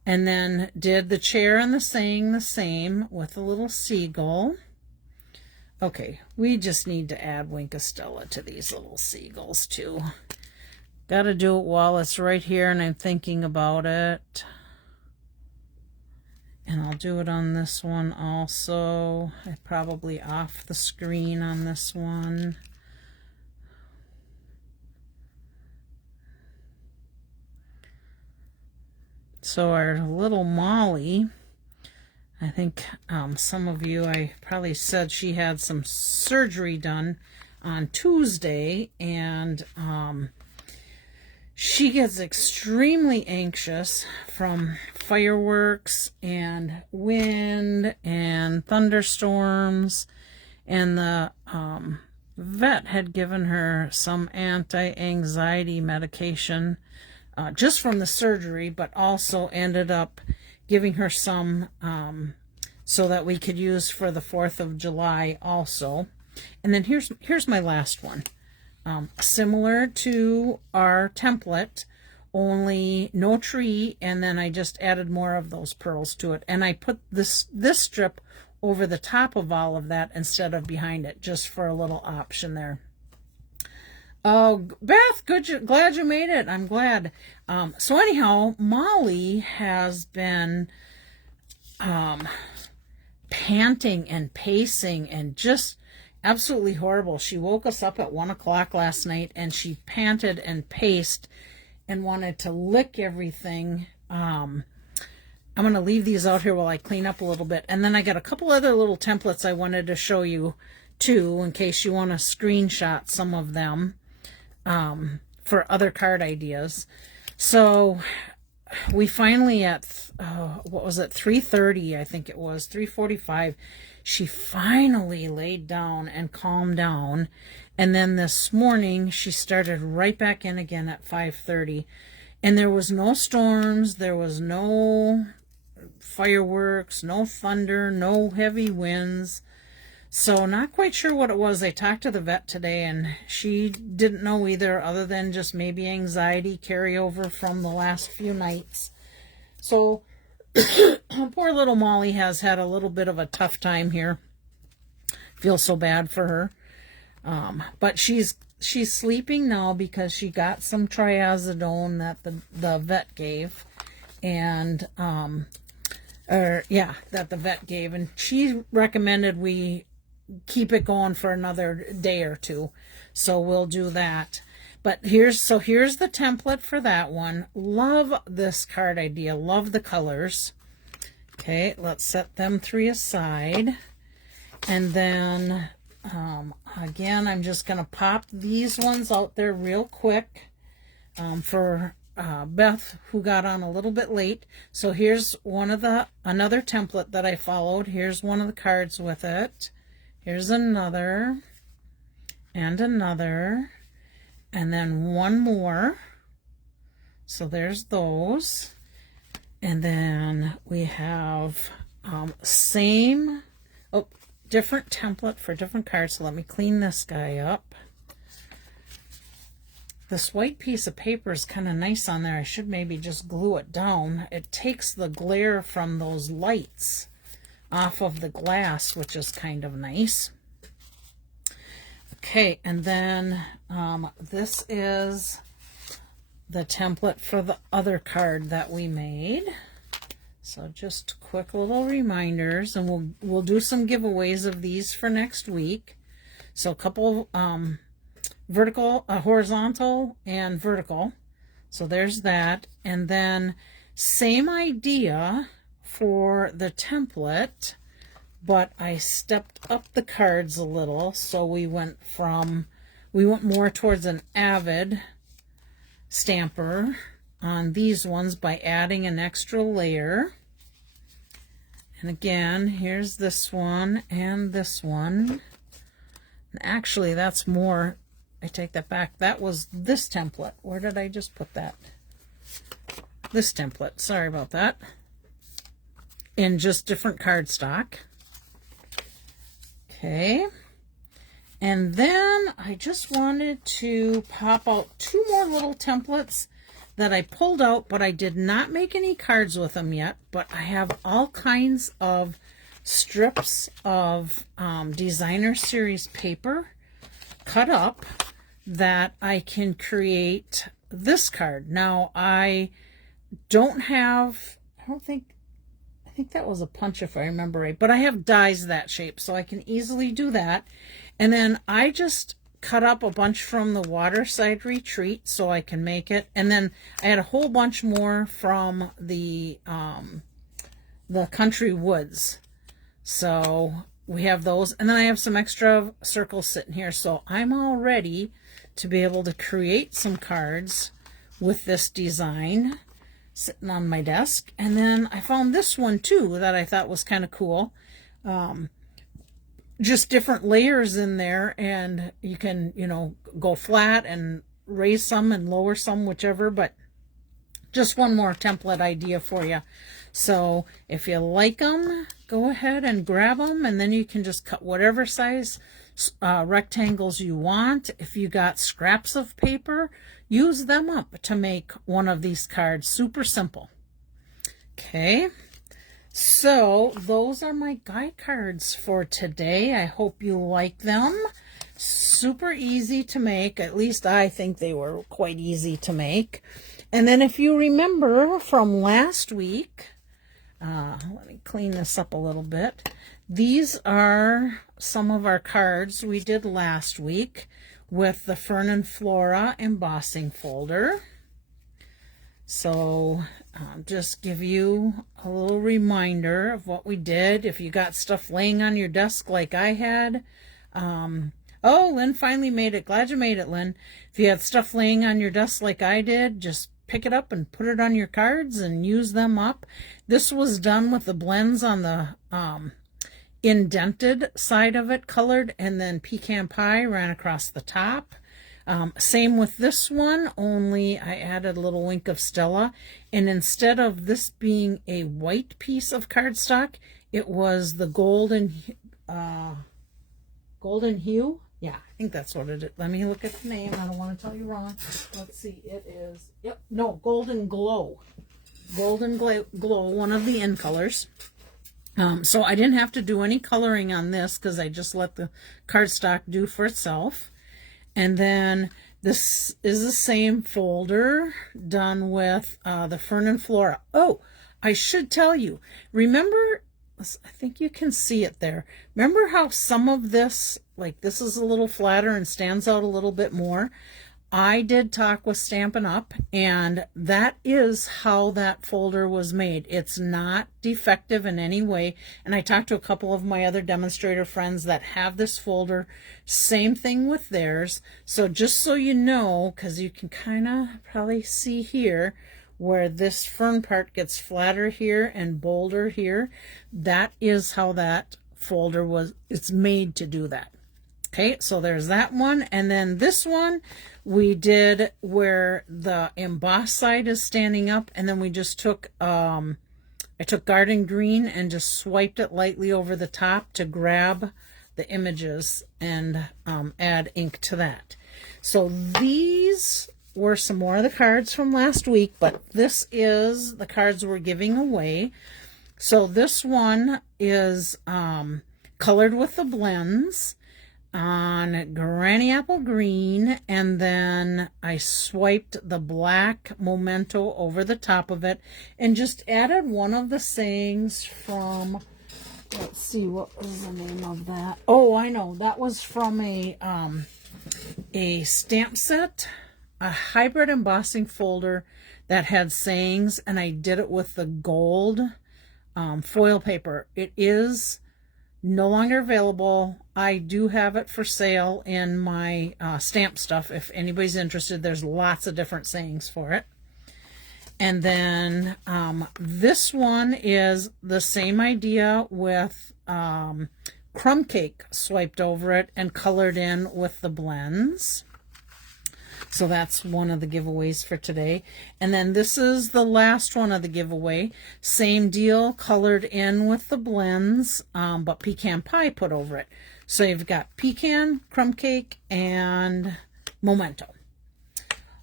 And then did the chair and the saying the same with a little seagull. Okay, we just need to add Wink of Stella to these little seagulls too. Got to do it while it's right here and I'm thinking about it. And I'll do it on this one also. I probably off the screen on this one. So our little Molly, I think some of you, I probably said she had some surgery done on Tuesday, and she gets extremely anxious from fireworks and wind and thunderstorms, and the vet had given her some anti-anxiety medication just from the surgery, but also ended up giving her some so that we could use for the 4th of July also. And then here's my last one. Similar to our template, only no tree, and then I just added more of those pearls to it. And I put this strip over the top of all of that instead of behind it, just for a little option there. Oh, Beth, glad you made it. I'm glad. So anyhow, Molly has been panting and pacing and just absolutely horrible. She woke us up at 1 o'clock last night and she panted and paced and wanted to lick everything. I'm going to leave these out here while I clean up a little bit. And then I got a couple other little templates I wanted to show you too, in case you want to screenshot some of them for other card ideas. So we finally at, what was it, 3:30, I think it was, 3:45, she finally laid down and calmed down. And then this morning, she started right back in again at 5:30. And there was no storms, there was no fireworks, no thunder, no heavy winds. So not quite sure what it was. I talked to the vet today and she didn't know either, other than just maybe anxiety carryover from the last few nights. So poor little Molly has had a little bit of a tough time here. Feel so bad for her. But she's sleeping now because she got some triazidone that the vet gave. And that the vet gave, and she recommended we keep it going for another day or two, so we'll do that. But here's the template for that one. Love this card idea, love the colors. Okay, let's set them 3 aside, and then again, I'm just gonna pop these ones out there real quick for Beth, who got on a little bit late. So here's another template that I followed. Here's one of the cards with it. Here's another, and another, and then one more. So there's those. And then we have same, different template for different cards. So let me clean this guy up. This white piece of paper is kind of nice on there. I should maybe just glue it down. It takes the glare from those lights off of the glass, which is kind of nice. Okay, and then this is the template for the other card that we made. So just quick little reminders, and we'll do some giveaways of these for next week. So a couple vertical, horizontal, and vertical. So there's that. And then same idea for the template, but I stepped up the cards a little. So we went more towards an avid stamper on these ones by adding an extra layer. And again, here's this one and this one. And actually, that's more. I take that back. That was this template. Where did I just put that? This template. Sorry about that. In just different cardstock. Okay. And then I just wanted to pop out two more little templates that I pulled out, but I did not make any cards with them yet. But I have all kinds of strips of designer series paper cut up that I can create this card. Now I think that was a punch if I remember right, but I have dies that shape, so I can easily do that. And then I just cut up a bunch from the Waterside Retreat so I can make it. And then I had a whole bunch more from the Country Woods. So we have those. And then I have some extra circles sitting here. So I'm all ready to be able to create some cards with this design sitting on my desk. And then I found this one too that I thought was kind of cool. Just different layers in there, and you can, go flat and raise some and lower some, whichever, but just one more template idea for you. So if you like them, go ahead and grab them, and then you can just cut whatever size rectangles you want. If you got scraps of paper, use them up to make one of these cards. Super simple. Okay. So those are my guide cards for today. I hope you like them. Super easy to make. At least I think they were quite easy to make. And then if you remember from last week, let me clean this up a little bit. These are some of our cards we did last week with the Fern and Flora embossing folder. So just give you a little reminder of what we did. If you got stuff laying on your desk like I had. Oh, Lynn finally made it. Glad you made it, Lynn. If you had stuff laying on your desk like I did, just pick it up and put it on your cards and use them up. This was done with the blends on the indented side of it colored, and then Pecan Pie ran across the top. Same with this one, only I added a little wink of Stella, and instead of this being a white piece of cardstock, it was the golden hue. Yeah, I think that's what it is. Let me look at the name. I don't want to tell you wrong. Let's see. It is, Golden Glow. Golden Glow, one of the in colors. So I didn't have to do any coloring on this because I just let the cardstock do for itself. And then this is the same folder done with the Fern and Flora. Oh, I should tell you, remember, I think you can see it there. Remember how some of this, like this is a little flatter and stands out a little bit more? I did talk with Stampin' Up, and that is how that folder was made. It's not defective in any way. And I talked to a couple of my other demonstrator friends that have this folder. Same thing with theirs. So just so you know, because you can kind of probably see here where this fern part gets flatter here and bolder here, that is how that folder it's made to do that. Okay, so there's that one. And then this one we did where the embossed side is standing up, and then we just took, I took Garden Green and just swiped it lightly over the top to grab the images and add ink to that. So these were some more of the cards from last week, but this is the cards we're giving away. So this one is colored with the blends on Granny Apple Green, and then I swiped the black Memento over the top of it and just added one of the sayings from, let's see, what was the name of that? Oh, I know, that was from a stamp set, a hybrid embossing folder that had sayings, and I did it with the gold foil paper. It is no longer available. I do have it for sale in my stamp stuff. If anybody's interested, there's lots of different sayings for it. And then this one is the same idea with crumb cake swiped over it and colored in with the blends. So that's one of the giveaways for today. And then this is the last one of the giveaway. Same deal, colored in with the blends, but pecan pie put over it. So you've got pecan, crumb cake, and Memento.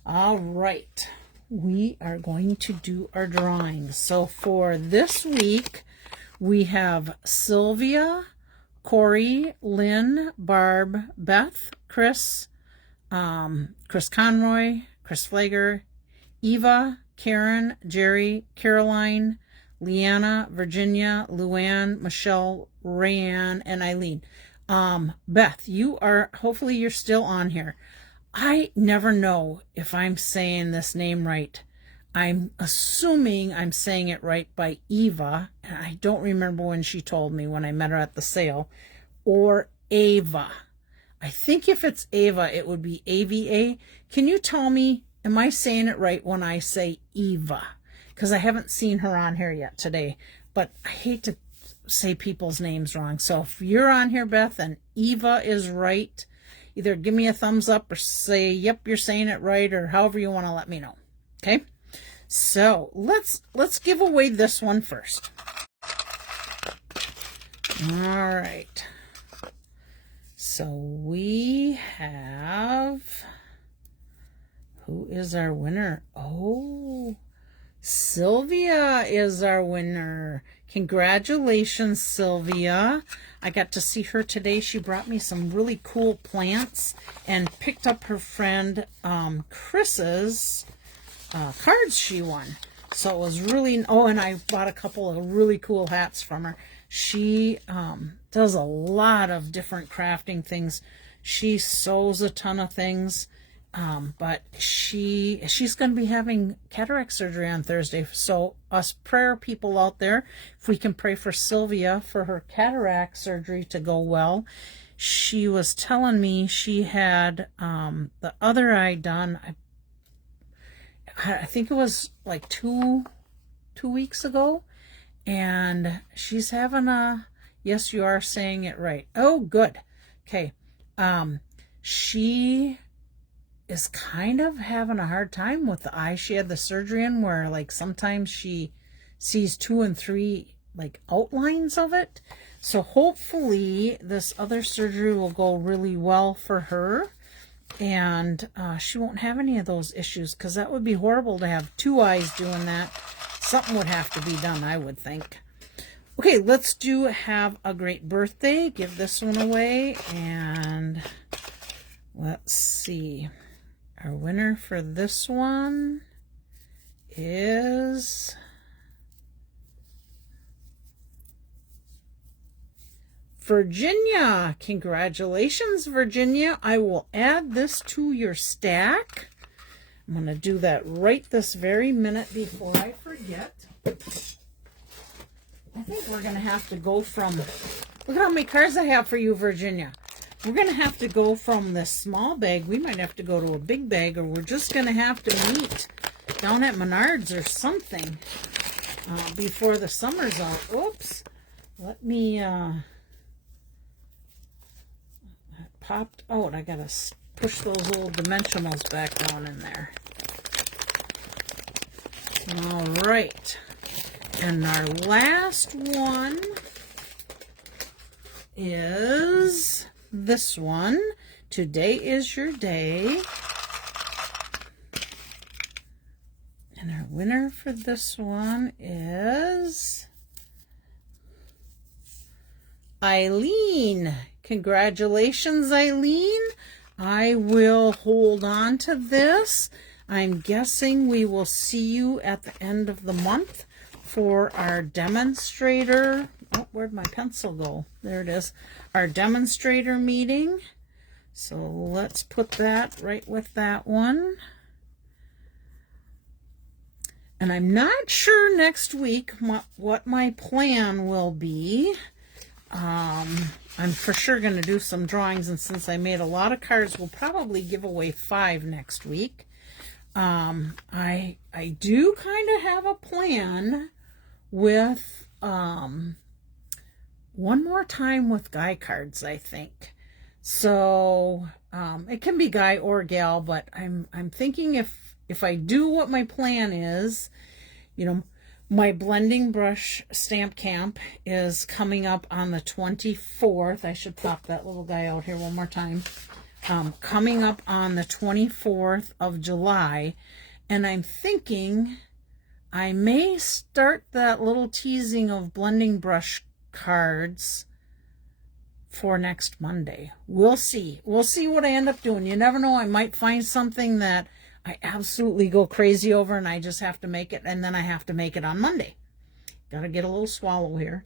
All right, we are going to do our drawings. So for this week, we have Sylvia, Corey, Lynn, Barb, Beth, Chris, Chris Conroy, Chris Flager, Eva, Karen, Jerry, Caroline, Leanna, Virginia, Luann, Michelle, Rayanne, and Eileen. Beth, hopefully you're still on here. I never know if I'm saying this name right. I'm assuming I'm saying it right by Eva, and I don't remember when she told me when I met her at the sale, or Ava. I think if it's Ava, it would be AVA. Can you tell me, am I saying it right when I say Eva? Because I haven't seen her on here yet today, but I hate to say people's names wrong. So if you're on here, Beth, and Eva is right, either give me a thumbs up or say, yep, you're saying it right, or however you want to let me know. Okay? So let's give away this one first. All right. So we have, who is our winner? Oh, Sylvia is our winner. Congratulations, Sylvia. I got to see her today. She brought me some really cool plants and picked up her friend Chris's cards she won. So it was really, oh, and I bought a couple of really cool hats from her. She does a lot of different crafting things. She sews a ton of things, but she's going to be having cataract surgery on Thursday. So us prayer people out there, if we can pray for Sylvia for her cataract surgery to go well. She was telling me she had the other eye done. I think it was like two weeks ago. And she's having a, yes, you are saying it right. Oh, good. Okay. She is kind of having a hard time with the eye she had the surgery in, where like sometimes she sees 2 and 3 like outlines of it. So hopefully this other surgery will go really well for her, and she won't have any of those issues, because that would be horrible to have 2 eyes doing that. Something would have to be done, I would think. Okay, let's do have a great birthday. Give this one away. And let's see. Our winner for this one is Virginia. Congratulations, Virginia. I will add this to your stack. I'm going to do that right this very minute before I forget. I think we're going to have to go from, look at how many cards I have for you, Virginia. We're going to have to go from this small bag. We might have to go to a big bag, or we're just going to have to meet down at Menards or something before the summer's out. Oops. Let me popped out. I gotta push those little dimensionals back down in there. All right. And our last one is this one. Today is your day. And our winner for this one is Eileen. Congratulations, Eileen. I will hold on to this. I'm guessing we will see you at the end of the month for our demonstrator. Oh, where'd my pencil go? There it is. Our demonstrator meeting. So let's put that right with that one. And I'm not sure next week what my plan will be. I'm for sure going to do some drawings, and since I made a lot of cards, we'll probably give away 5 next week. I do kind of have a plan with one more time with guy cards, I think. So it can be guy or gal, but I'm thinking if I do what my plan is, you know, my blending brush stamp camp is coming up on the 24th. I should pop that little guy out here one more time. Coming up on the 24th of July. And I'm thinking I may start that little teasing of blending brush cards for next Monday. We'll see. We'll see what I end up doing. You never know. I might find something that I absolutely go crazy over and I just have to make it, and then I have to make it on Monday. Gotta get a little swallow here.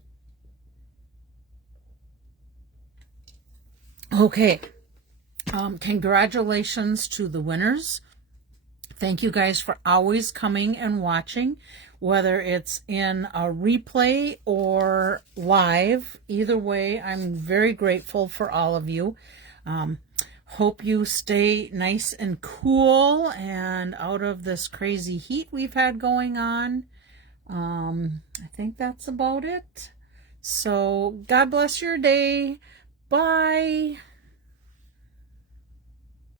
Okay. Congratulations to the winners. Thank you guys for always coming and watching, whether it's in a replay or live. Either way, I'm very grateful for all of you. Hope you stay nice and cool and out of this crazy heat we've had going on. I think that's about it. So God bless your day. Bye.